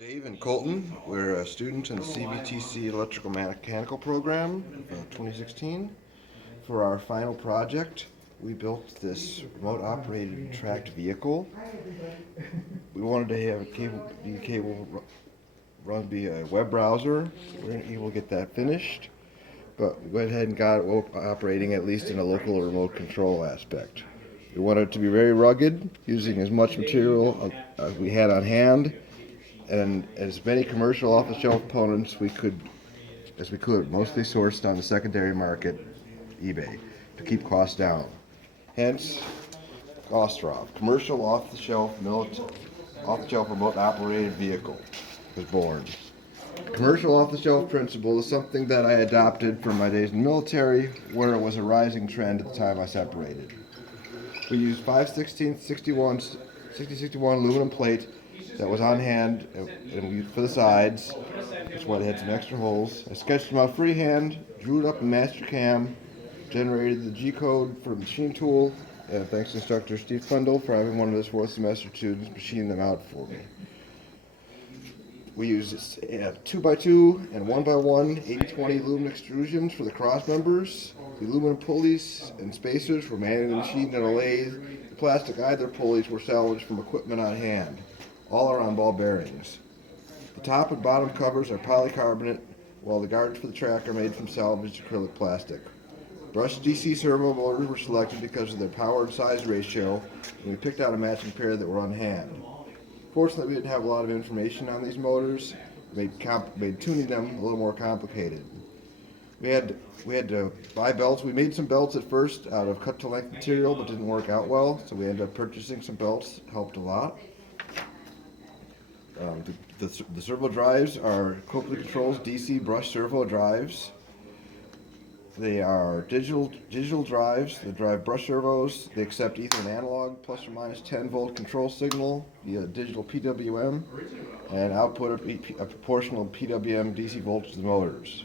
Dave and Colton, we're students in the CVTC Electrical Mechanical Program of 2016. For our final project, we built this remote operated tracked vehicle. We wanted to have it run via a web browser. We weren't able to get that finished, but we went ahead and got it operating at least in a local remote control aspect. We wanted it to be very rugged, using as much material as we had on hand, and as many commercial off-the-shelf components as we could, mostly sourced on the secondary market, eBay, to keep costs down. Hence, Ostrov, commercial off-the-shelf remote operated vehicle, was born. The commercial off-the-shelf principle is something that I adopted from my days in the military, where it was a rising trend at the time I separated. We used 5/16 6061 aluminum plate that was on hand, and we used for the sides. That's why they had some extra holes. I sketched them out freehand, drew it up in Mastercam, generated the G code for the machine tool, and thanks to instructor Steve Fundle for having one of his fourth semester students machine them out for me. We used 2x2 and 1x1 80/20 aluminum extrusions for the cross members. The aluminum pulleys and spacers were manually machined on a lathe. The plastic either pulleys were salvaged from equipment on hand. All are on ball bearings. The top and bottom covers are polycarbonate, while the guards for the track are made from salvaged acrylic plastic. Brushed DC servo motors were selected because of their power and size ratio, and we picked out a matching pair that were on hand. Fortunately, we didn't have a lot of information on these motors. Made tuning them a little more complicated. We had to buy belts. We made some belts at first out of cut-to-length material, but didn't work out well, so we ended up purchasing some belts. Helped a lot. The servo drives are Copley Controls DC brush servo drives. They are digital drives that drive brush servos. They accept either an analog plus or minus 10 volt control signal via digital PWM and output a proportional PWM DC voltage to the motors.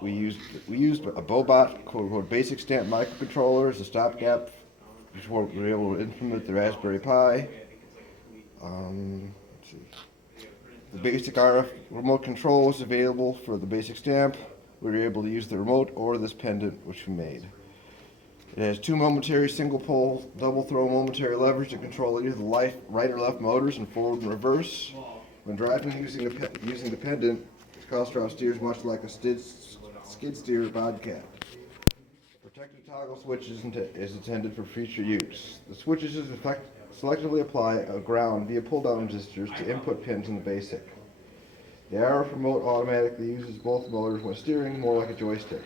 We used a Bobot quote basic stamp microcontroller as a stopgap before we were able to implement the Raspberry Pi. The basic RF remote control was available for the basic stamp. We were able to use the remote or this pendant, which we made. It has two momentary single pole, double throw momentary levers to control either the right or left motors in forward and reverse. When driving using the pendant, the Ostrov steers much like a skid steer Bobcat. Protective toggle switch is intended for future use. The switches selectively apply a ground via pull-down resistors to input pins in the basic. The RF remote automatically uses both motors when steering, more like a joystick.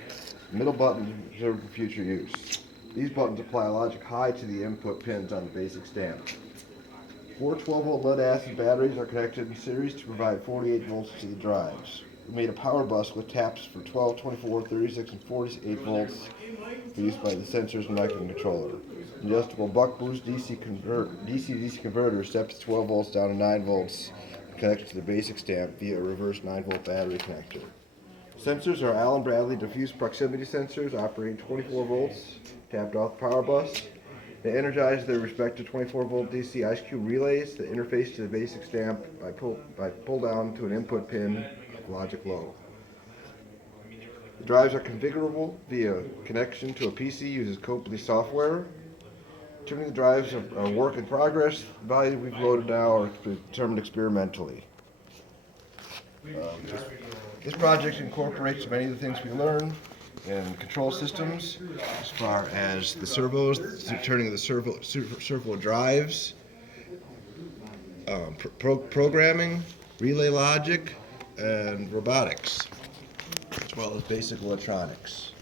The middle button is reserved for future use. These buttons apply logic high to the input pins on the basic stamp. Four 12-volt lead-acid batteries are connected in series to provide 48 volts to the drives. We made a power bus with taps for 12, 24, 36, and 48 volts for use by the sensors and microcontroller. Adjustable buck boost DC converter steps 12 volts down to 9 volts and connects to the basic stamp via a reverse 9-volt battery connector. Sensors are Allen Bradley diffuse proximity sensors operating 24 volts, tapped off the power bus. They energize their respective 24-volt DC ice cube relays that interface to the basic stamp by pull down to an input pin, logic low. The drives are configurable via connection to a PC uses Copley software. Tuning the drives are a work in progress. The values we've loaded now are determined experimentally. This project incorporates many of the things we learned in control systems, as far as the servos, turning the servo drives, programming, relay logic, and robotics, as well as basic electronics.